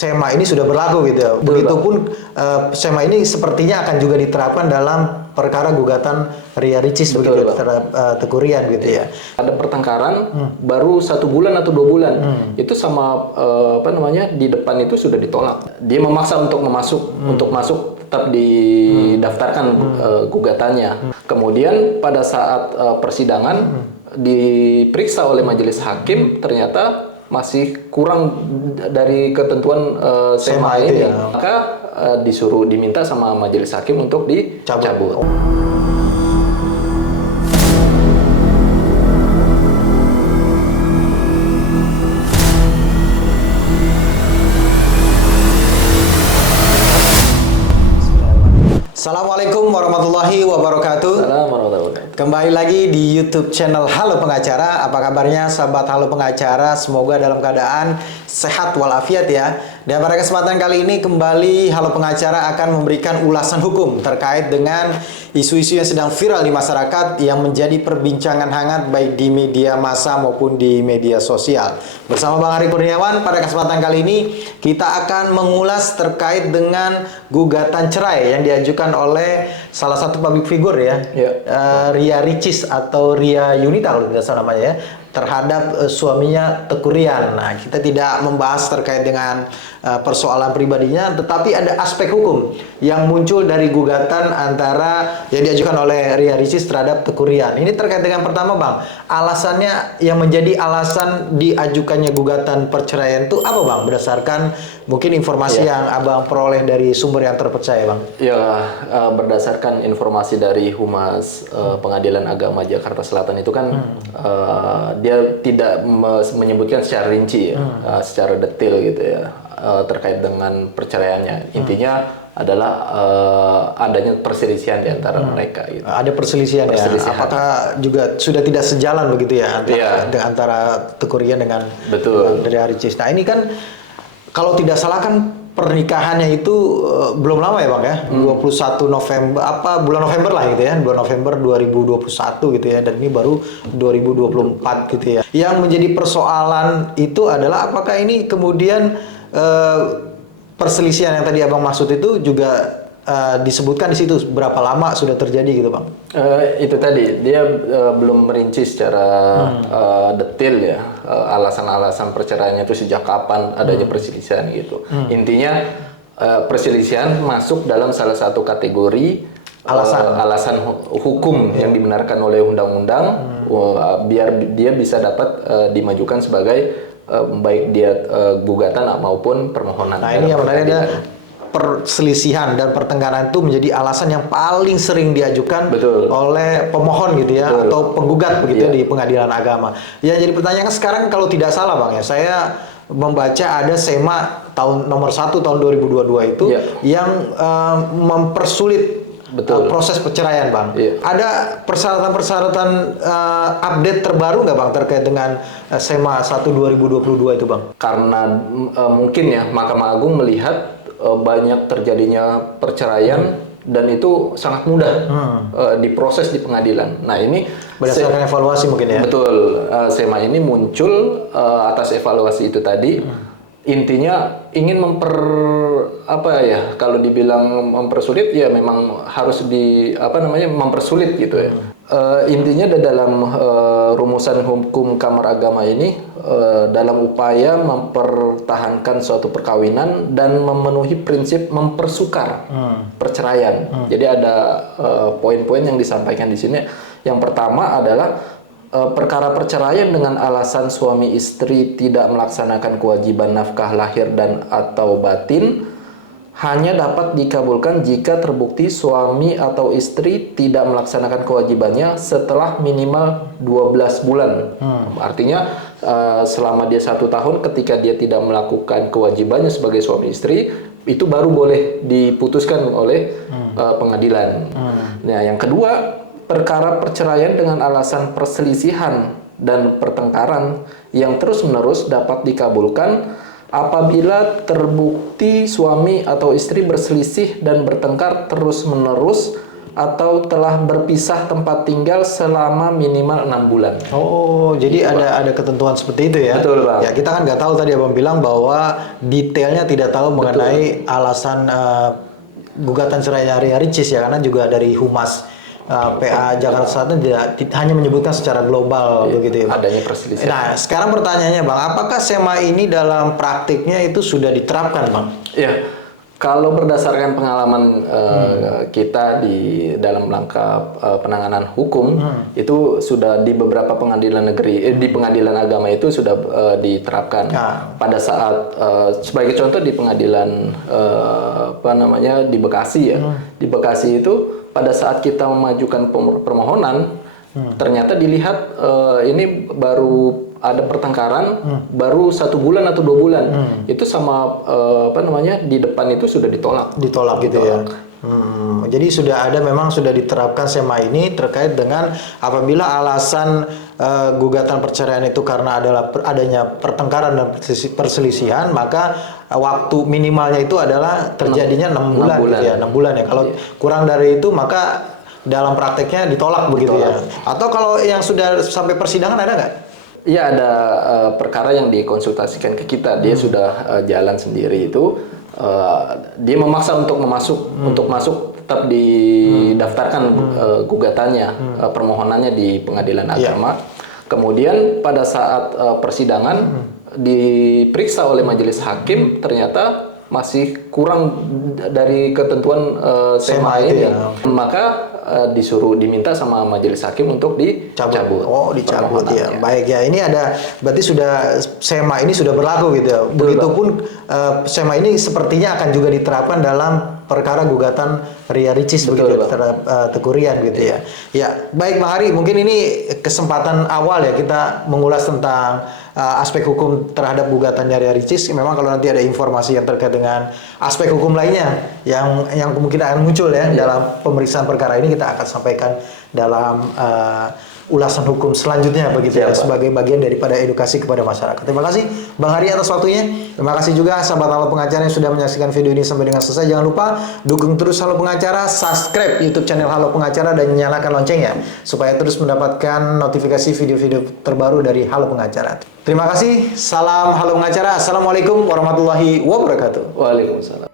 SEMA ini sudah berlaku gitu ya. Begitupun SEMA ini sepertinya akan juga diterapkan dalam perkara gugatan Ria Ricis begitu terhadap Teuku Ryan gitu ya. Ada pertengkaran baru 1 bulan atau 2 bulan itu sama di depan itu sudah ditolak. Dia memaksa untuk masuk tetap didaftarkan gugatannya. Kemudian pada saat persidangan diperiksa oleh majelis hakim, ternyata masih kurang dari ketentuan SEMA ini, maka diminta sama majelis hakim untuk dicabut. Assalamualaikum warahmatullahi wabarakatuh. Assalamualaikum warahmatullahi wabarakatuh. Kembali lagi di YouTube channel Halo Pengacara. Apa kabarnya sahabat Halo Pengacara? Semoga dalam keadaan sehat walafiat ya. Dan pada kesempatan kali ini kembali Halo Pengacara akan memberikan ulasan hukum terkait dengan isu-isu yang sedang viral di masyarakat yang menjadi perbincangan hangat baik di media massa maupun di media sosial. Bersama Bang Ari Kurniawan, pada kesempatan kali ini kita akan mengulas terkait dengan gugatan cerai yang diajukan oleh salah satu public figure ya, Ria Ricis atau Ria Yunita kalau tidak salah namanya ya, terhadap suaminya Teuku Ryan. Nah, kita tidak membahas terkait dengan persoalan pribadinya, tetapi ada aspek hukum yang muncul dari gugatan antara yang diajukan oleh Ria Ricis terhadap Teuku Ryan. Ini terkait dengan pertama, Bang, alasannya yang menjadi alasan diajukannya gugatan perceraian itu apa, Bang? Berdasarkan mungkin informasi yang Abang peroleh dari sumber yang terpercaya, Bang. Ya, berdasarkan informasi dari Humas Pengadilan Agama Jakarta Selatan itu kan dia tidak menyebutkan secara rinci secara detail gitu ya terkait dengan perceraiannya. Intinya adalah adanya perselisihan di antara mereka gitu. Ada perselisihan ya. Apakah juga sudah tidak sejalan begitu ya antara Teuku Ryan dengan Ria Ricis. Nah, ini kan kalau tidak salah kan pernikahannya itu belum lama ya, Bang ya. 21 November bulan November lah gitu ya. Bulan November 2021 gitu ya, dan ini baru 2024 gitu ya. Yang menjadi persoalan itu adalah apakah ini kemudian perselisihan yang tadi Abang maksud itu juga disebutkan di situ berapa lama sudah terjadi gitu, Bang? Itu tadi dia belum merinci secara detail ya alasan-alasan perceraiannya itu sejak kapan adanya perselisihan gitu. Intinya perselisihan masuk dalam salah satu kategori alasan hukum yang dibenarkan oleh undang-undang biar dia bisa dapat dimajukan sebagai baik dia gugatan maupun permohonan. Nah, ini yang menarik adalah perselisihan dan pertengkaran itu menjadi alasan yang paling sering diajukan oleh pemohon gitu ya, atau penggugat begitu di pengadilan agama. Ya, jadi pertanyaan sekarang kalau tidak salah, Bang ya, saya membaca ada SEMA nomor 1 tahun 2022 itu yang mempersulit proses perceraian, Bang. Ada persyaratan-persyaratan update terbaru nggak, Bang, terkait dengan SEMA 1 2022 itu, Bang? Karena mungkin ya Mahkamah Agung melihat banyak terjadinya perceraian dan itu sangat mudah diproses di pengadilan. Nah, ini berdasarkan evaluasi mungkin ya. Betul, SEMA ini muncul atas evaluasi itu tadi. Intinya ingin kalau dibilang mempersulit ya memang harus mempersulit gitu ya. Intinya dalam rumusan hukum Kamar Agama ini dalam upaya mempertahankan suatu perkawinan dan memenuhi prinsip mempersukar perceraian. Jadi ada poin-poin yang disampaikan di sini. Yang pertama adalah perkara perceraian dengan alasan suami istri tidak melaksanakan kewajiban nafkah lahir dan atau batin hanya dapat dikabulkan jika terbukti suami atau istri tidak melaksanakan kewajibannya setelah minimal 12 bulan. Artinya selama dia 1 tahun ketika dia tidak melakukan kewajibannya sebagai suami istri, itu baru boleh diputuskan oleh pengadilan. Nah, yang kedua, perkara perceraian dengan alasan perselisihan dan pertengkaran yang terus-menerus dapat dikabulkan apabila terbukti suami atau istri berselisih dan bertengkar terus-menerus atau telah berpisah tempat tinggal selama minimal 6 bulan. Oh, jadi ada ketentuan seperti itu ya? Betul, Bang. Ya, kita kan nggak tahu tadi Abang bilang bahwa detailnya tidak tahu mengenai alasan gugatan cerainya Ria Ricis ya, karena juga dari Humas PA Jakarta Selatan tidak hanya menyebutkan secara global begitu ya, Bang. Adanya perselisihan. Nah, sekarang pertanyaannya, Bang, apakah SEMA ini dalam praktiknya itu sudah diterapkan, Bang? Ya, kalau berdasarkan pengalaman kita di dalam rangka penanganan hukum, itu sudah di beberapa pengadilan negeri, di pengadilan agama itu sudah diterapkan. Pada saat sebagai contoh di pengadilan di Bekasi ya, di Bekasi itu pada saat kita memajukan permohonan, ternyata dilihat ini baru ada pertengkaran baru 1 bulan atau 2 bulan, itu sama di depan itu sudah ditolak gitu ya. Jadi memang sudah diterapkan SEMA ini terkait dengan apabila alasan gugatan perceraian itu karena adanya pertengkaran dan perselisihan, maka waktu minimalnya itu adalah terjadinya 6 bulan gitu ya, 6 bulan ya. Kalau kurang dari itu maka dalam prakteknya ditolak begitu ya. Atau kalau yang sudah sampai persidangan ada nggak? Iya, ada perkara yang dikonsultasikan ke kita, dia sudah jalan sendiri itu, dia memaksa untuk masuk tetap didaftarkan gugatannya, permohonannya di pengadilan agama. Kemudian pada saat persidangan diperiksa oleh majelis hakim, ternyata masih kurang dari ketentuan SEMA ini, maka diminta sama majelis hakim untuk dicabut. Oh, dicabut ya. Baik ya, ini berarti sudah SEMA ini sudah berlaku gitu ya. Begitupun SEMA ini sepertinya akan juga diterapkan dalam perkara gugatan Ria Ricis begitu terhadap Teguh Rian gitu ya. Ya, baik Bang Ari, mungkin ini kesempatan awal ya kita mengulas tentang aspek hukum terhadap gugatannya Ria Ricis. Memang kalau nanti ada informasi yang terkait dengan aspek hukum lainnya yang kemungkinan akan muncul ya dalam pemeriksaan perkara ini, kita akan sampaikan dalam ulasan hukum selanjutnya begitu ya, sebagai bagian daripada edukasi kepada masyarakat. Terima kasih Bang Hari atas waktunya. Terima kasih juga sahabat Halo Pengacara yang sudah menyaksikan video ini sampai dengan selesai. Jangan lupa dukung terus Halo Pengacara, subscribe YouTube channel Halo Pengacara dan nyalakan loncengnya supaya terus mendapatkan notifikasi video-video terbaru dari Halo Pengacara. Terima kasih. Salam Halo Pengacara. Assalamualaikum warahmatullahi wabarakatuh. Waalaikumsalam.